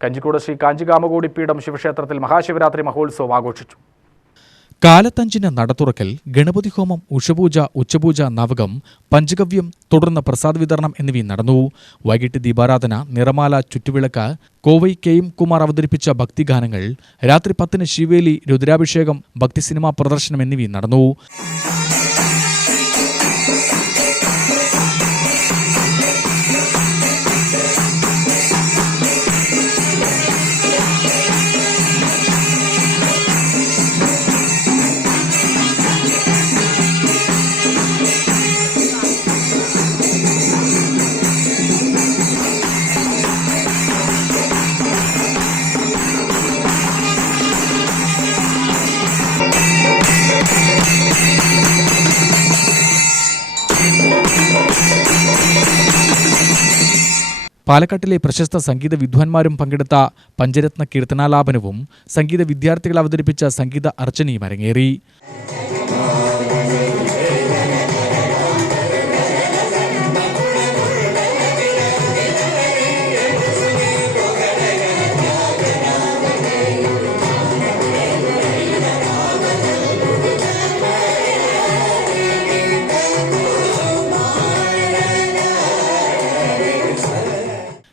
കഞ്ചിക്കോട് ശ്രീ കാഞ്ചികാമകോടി പീഠം ശിവക്ഷേത്രത്തിൽ മഹാശിവരാത്രി മഹോത്സവം ആഘോഷിച്ചു. കാലത്തഞ്ചിന് നടതുറക്കൽ ഗണപതി ഹോമം ഉഷപൂജ ഉച്ചപൂജ നവകം പഞ്ചഗവ്യം തുടർന്ന് പ്രസാദ് വിതരണം എന്നിവയും നടന്നു. വൈകിട്ട് ദീപാരാധന നിറമാല ചുറ്റുവിളക്ക് കോവൈ കെ എം കുമാർ അവതരിപ്പിച്ച ഭക്തിഗാനങ്ങൾ രാത്രി പത്തിന് ശിവേലി രുദ്രാഭിഷേകം ഭക്തി സിനിമാ പ്രദർശനം എന്നിവയും നടന്നു. പാലക്കാട്ടിലെ പ്രശസ്ത സംഗീത വിദ്വാൻമാരും പങ്കെടുത്ത പഞ്ചരത്ന കീർത്തനാലാപനവും സംഗീത വിദ്യാർത്ഥികൾ അവതരിപ്പിച്ച സംഗീത അർച്ചനയും അരങ്ങേറി.